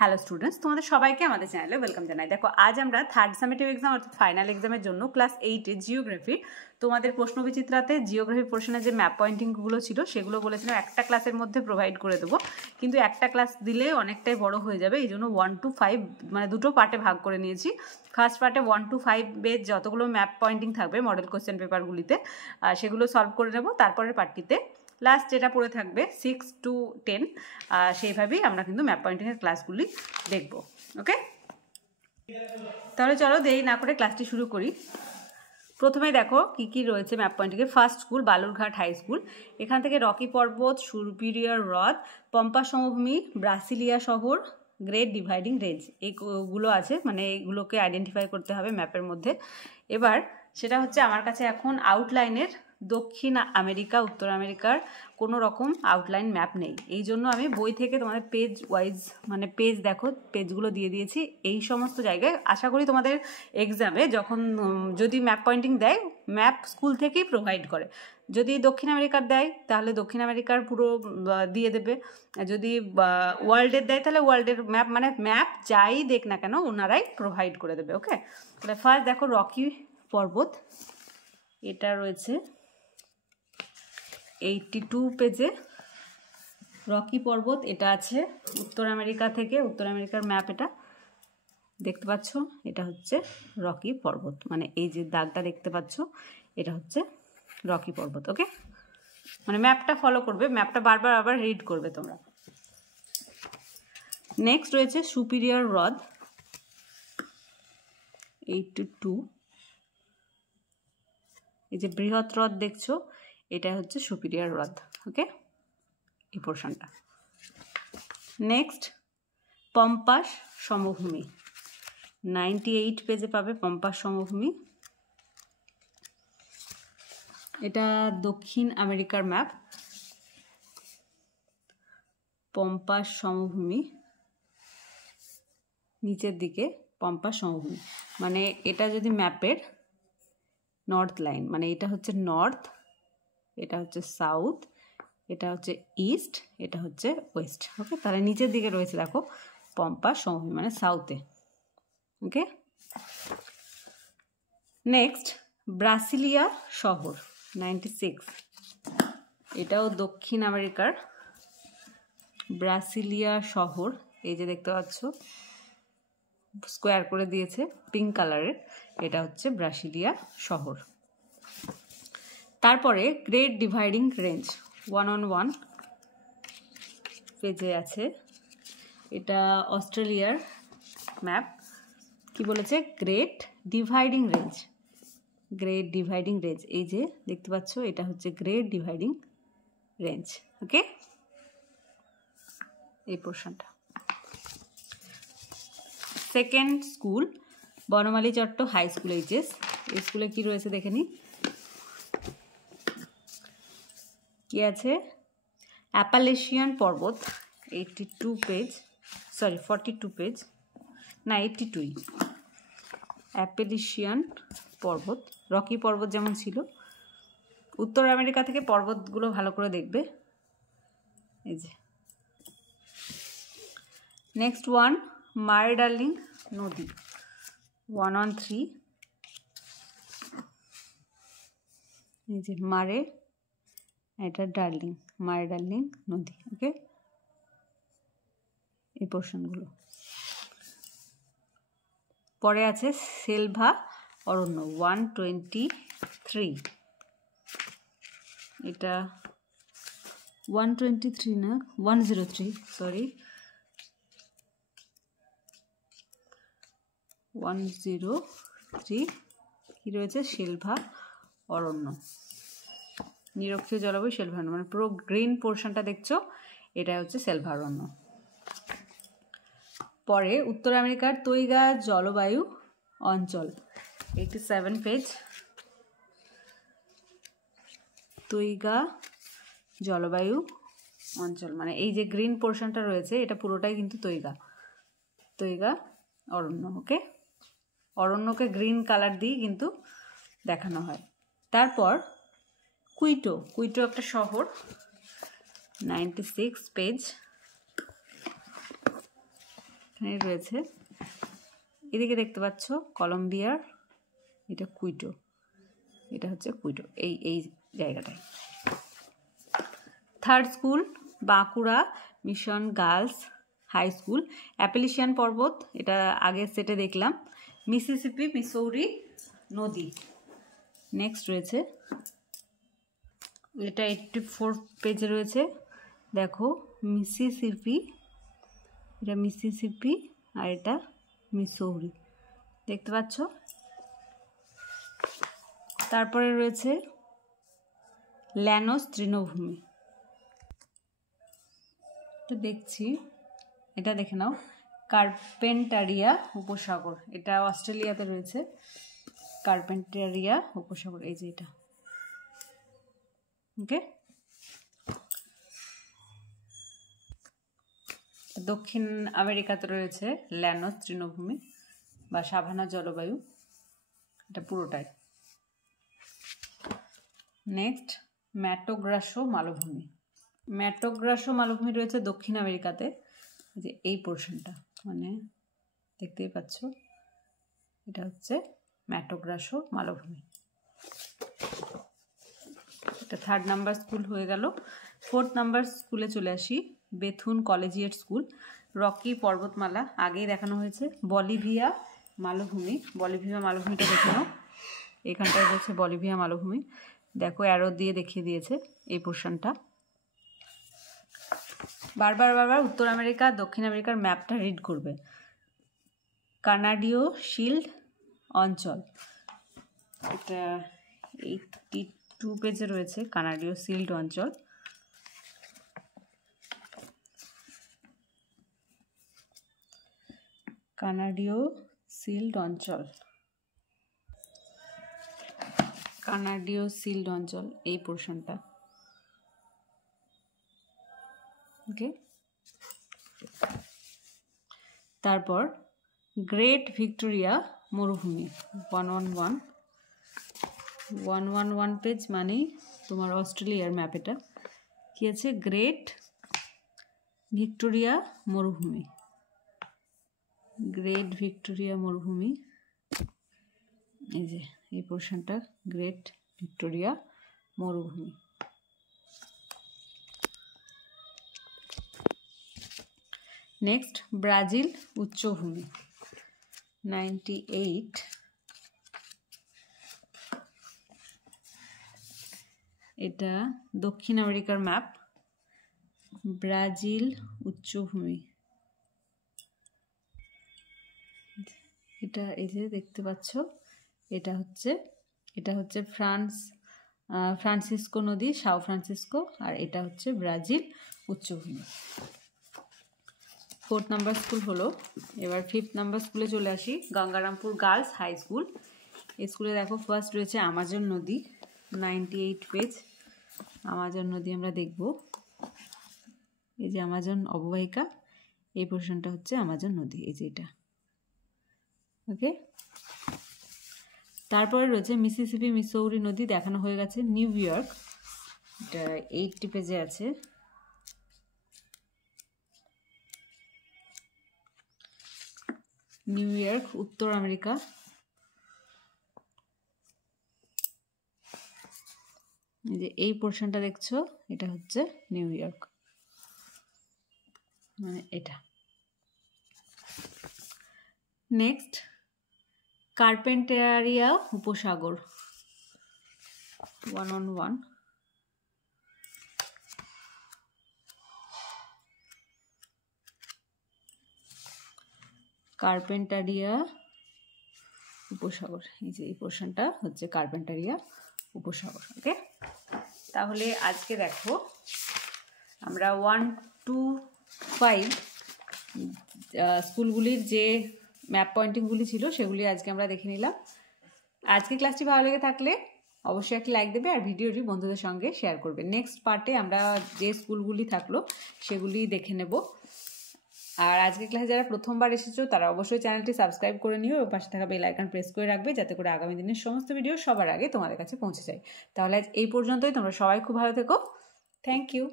Hello students, তোমাদের সবাইকে আমাদের চ্যানেলে ওয়েলকাম জানাই। দেখো, আজ আমরা থার্ড সামেটিভ এক্সাম অর্থাৎ ফাইনাল এক্সামের জন্য ক্লাস 8-এ জিওগ্রাফি তোমাদের প্রশ্নবিচিত্রাতে জিওগ্রাফি পোর্শনের যে ম্যাপ পয়েন্টিংগুলো ছিল সেগুলো বলেছিলাম একটা ক্লাসের মধ্যে প্রোভাইড করে দেবো, কিন্তু একটা ক্লাস দিলে অনেকটাই বড় হয়ে যাবে। এই জন্য 1 to 5 মানে দুটো পার্টে ভাগ করে নিয়েছি। ফার্স্ট পার্টে 1 to 5 বেজ যতগুলো ম্যাপ পয়েন্টিং থাকবে মডেল কোশ্চেন পেপারগুলিতে সেগুলো সলভ করে নেবো। তারপরের পার্টটিতে লাস্ট যেটা পড়ে থাকবে 6 to 10 সেইভাবেই আমরা কিন্তু ম্যাপ পয়েন্টিংয়ের ক্লাসগুলি দেখব। ওকে, তাহলে চলো দেরি না করে ক্লাসটি শুরু করি। প্রথমেই দেখো কি কি রয়েছে ম্যাপ পয়েন্টিংয়ে। First school Balurghat high school, এখান থেকে রকি পর্বত, সুপিরিয়র হ্রদ, পম্পা সমভূমি, ব্রাসিলিয়া শহর, গ্রেট ডিভাইডিং রেঞ্জ, এইগুলো আছে, মানে এইগুলোকে আইডেন্টিফাই করতে হবে ম্যাপের মধ্যে। এবার সেটা হচ্ছে আমার কাছে এখন আউটলাইনের দক্ষিণ আমেরিকা উত্তর আমেরিকার কোনো রকম আউটলাইন ম্যাপ নেই, এই জন্য আমি বই থেকে তোমাদের পেজ ওয়াইজ মানে পেজ দেখো পেজগুলো দিয়ে দিয়েছি। এই সমস্ত জায়গায় আশা করি তোমাদের এক্সামে যখন যদি ম্যাপ পয়েন্টিং দেয় ম্যাপ স্কুল থেকেই প্রোভাইড করে। যদি দক্ষিণ আমেরিকার দেয় তাহলে দক্ষিণ আমেরিকার পুরো দিয়ে দেবে, যদি ওয়ার্ল্ডের দেয় তাহলে ওয়ার্ল্ডের ম্যাপ, মানে ম্যাপ যাই দেখ না কেন ওনারাই প্রোভাইড করে দেবে। ওকে, তাহলে ফার্স্ট দেখো রকি পর্বত, এটা রয়েছে 82 পেজে। রকি পর্বত এটা আছে উত্তর আমেরিকা থেকে, উত্তর আমেরিকার ম্যাপ এটা দেখতে পাচ্ছ, এটা হচ্ছে রকি পর্বত, মানে এই যে দাগটা দেখতে পাচ্ছ এটা হচ্ছে রকি পর্বত। ওকে, মানে ম্যাপটা ফলো করবে, ম্যাপটা বারবার আবার রিড করবে তোমরা। নেক্সট রয়েছে সুপিরিয়র হ্রদ 82, এই যে বৃহৎ হ্রদ দেখছো এটা হচ্ছে সুপিরিয়র হ্রদ। ওকে, এই পোর্শনটা। নেক্সট পম্পাস সমভূমি 98 পেজে পাবে পম্পাস সমভূমি, এটা দক্ষিণ আমেরিকার ম্যাপ। পম্পাস সমভূমি নিচের দিকে পম্পাস সমভূমি, মানে এটা যদি ম্যাপের নর্থ লাইন, মানে এটা হচ্ছে নর্থ, এটা হচ্ছে সাউথ, এটা হচ্ছে ইস্ট, এটা হচ্ছে ওয়েস্ট। ওকে, তাহলে নিচের দিকে রয়েছে দেখো পম্পাস সমভূমি মানে সাউথে। ওকে, নেক্সট ব্রাসিলিয়া শহর 96, এটাও দক্ষিণ আমেরিকার ব্রাসিলিয়া শহর, এই যে দেখতে পাচ্ছ স্কোয়ার করে দিয়েছে পিঙ্ক কালারের, এটা হচ্ছে ব্রাসিলিয়া শহর। তারপরে গ্রেট ডিভাইডিং রেঞ্জ 111 পেজে আছে, এটা অস্ট্রেলিয়ার ম্যাপ। কি বলেছে? Great dividing range, great dividing range, এই যে দেখতে পাচ্ছ এটা হচ্ছে গ্রেট ডিভাইডিং রেঞ্জ। ওকে, এই পোর্শনটা। সেকেন্ড স্কুল বনমালী চট্ট হাই স্কুল এইচএস, এই স্কুলে কি রয়েছে দেখে নি। কি আছে? অ্যাপালেশিয়ান পর্বত 82 পেজ, সরি 42 পেজ, না 82ই। অ্যাপালেশিয়ান পর্বত, রকি পর্বত যেমন ছিল। উত্তর আমেরিকা থেকে পর্বতগুলো ভালো করে দেখবে, এই যে। নেক্সট ওয়ান মারে ডার্লিং নদী 113, এই যে মারে, এটা ডার্লিং, মারে ডার্লিং নদী। ওকে, এই পোর্শনগুলো। পরে আছে সেলভা অরণ্য 123, এটা 123 না 103, সরি 103। কি রয়েছে? সেলভা অরণ্য, নিরক্ষীয় জলবায়ু সেলভা অরণ্য, মানে পুরো গ্রিন পোর্শনটা দেখছো এটা হচ্ছে সেলভা অরণ্য। পরে উত্তর আমেরিকার তৈগা জলবায়ু অঞ্চল 87 পেজ, তৈগা জলবায়ু অঞ্চল, মানে এই যে গ্রিন পোর্শনটা রয়েছে এটা পুরোটাই কিন্তু তৈগা, তৈগা অরণ্য। ওকে, অরণ্যকে গ্রিন কালার দিয়ে কিন্তু দেখানো হয়। তারপর কুইটো, কুইটো একটা শহর 96 পেজ, এখানে রয়েছে, এদিকে দেখতে পাচ্ছ কলম্বিয়ার, এটা কুইটো, এটা হচ্ছে কুইটো, এই জায়গাটায়। Third school Bankura mission girls high school, Appalachian পর্বত, এটা আগের সেটে দেখলাম। মিসিসিপি মিসৌরি নদী। নেক্সট রয়েছে, এটা 84 পেজে রয়েছে, দেখো মিসিসিপি, এটা মিসিসিপি আর এটা মিসৌরি, দেখতে পাচ্ছ। তারপরে রয়েছে ল্যানোস তৃণভূমি, এটা দেখছি, এটা দেখে নাও, কার্পেন্টারিয়া উপসাগর, এটা অস্ট্রেলিয়াতে রয়েছে, কার্পেন্টারিয়া উপসাগর, এই যে এটা। ওকে, দক্ষিণ আমেরিকাতে রয়েছে ল্যানোস তৃণভূমি বা সাভানা জলবায়ু, এটা পুরোটাই। নেক্সট ম্যাটো গ্রাসো মালভূমি, ম্যাটো গ্রাসো মালভূমি রয়েছে দক্ষিণ আমেরিকাতে, যে এই পোর্শনটা, মানে দেখতেই পাচ্ছ, এটা হচ্ছে ম্যাটো গ্রাসো মালভূমি। এটা 3rd নাম্বার স্কুল হয়ে গেল। 4th নাম্বার স্কুলে চলে আসি, বেথুন কলেজিয়েট স্কুল, রকি পর্বতমালা, আগেই দেখানো হয়েছে। বলিভিয়া মালভূমি, বলিভিয়া মালভূমিটা দেখে নাও, এখানটায় রয়েছে বলিভিয়া মালভূমি, দেখো অ্যারো দিয়ে দেখিয়ে দিয়েছে এই পোর্শনটা। বারবার উত্তর আমেরিকা দক্ষিণ আমেরিকার ম্যাপটা রিড করবে। কানাডীয় শিল্ড অঞ্চল, এটা 82 পেজে রয়েছে, কানাডীয় শিল্ড অঞ্চল। কানাডীয় শিল্ড অঞ্চল, কানাডীয় শিল্ড অঞ্চল, এই পোর্শনটা। ওকে, তারপর গ্রেট ভিক্টোরিয়া মরুভূমি, 111 পেজ, মানে তোমার অস্ট্রেলিয়ার ম্যাপ। এটা কি আছে, গ্রেট ভিক্টোরিয়া মরুভূমি, গ্রেট ভিক্টোরিয়া মরুভূমি, এই যে এই পোর্শনটা, গ্রেট ভিক্টোরিয়া মরুভূমি। নেক্সট ব্রাজিল উচ্চভূমি, 98, এটা দক্ষিণ আমেরিকার ম্যাপ, ব্রাজিল উচ্চভূমি, এটা এই যে দেখতে পাচ্ছ, এটা হচ্ছে ফ্রান্সিসকো নদী, সাও ফ্রান্সিসকো, আর এটা হচ্ছে ব্রাজিল উচ্চভূমি। 4th নাম্বার স্কুল হলো। এবার 5th নাম্বার স্কুলে চলে আসি, গঙ্গারামপুর গার্লস হাই স্কুল। এই স্কুলে দেখো ফার্স্ট রয়েছে আমাজন নদী, 98 পেজ, আমাজন নদী আমরা দেখব। এই যে আমাজন অববাহিকা, এই পোর্শনটা হচ্ছে আমাজন নদী, এই যে এটা। ওকে, তারপরে রয়েছে মিসিসিপি মিসৌরি নদী, দেখানো হয়ে গেছে। নিউ ইয়র্ক, এটা 80 পেজে আছে। নিউ ইয়র্ক উত্তর আমেরিকা, যে এই পোর্শনটা দেখছো, এটা হচ্ছে নিউ ইয়র্ক, মানে এটা। নেক্সট কার্পেন্টারিয়া উপসাগর, 111, কার্পেন্টারিয়া উপসাগর, এই যে এই পোর্শনটা হচ্ছে কার্পেন্টারিয়া উপসাগর। ওকে, তাহলে আজকে দেখো আমরা 1 to 5 স্কুলগুলির যে ম্যাপ পয়েন্টিংগুলি ছিল সেগুলি আজকে আমরা দেখে নিলাম। আজকে ক্লাসটি ভালো লেগে থাকলে অবশ্যই একটি লাইক দেবে আর ভিডিওটি বন্ধুদের সঙ্গে শেয়ার করবে। নেক্সট পার্টে আমরা যে স্কুলগুলি থাকলো সেগুলি দেখে নেব। আর আজকে ক্লাসে যারা প্রথমবার এসেছো তারা অবশ্যই চ্যানেলটি সাবস্ক্রাইব করে নিও এবং পাশে থাকা বেল আইকন প্রেস করে রাখবে, যাতে করে আগামী দিনের সমস্ত ভিডিও সবার আগে তোমাদের কাছে পৌঁছে যায়। তাহলে আজ এই পর্যন্তই, তোমরা সবাই খুব ভালো থেকো। Thank you.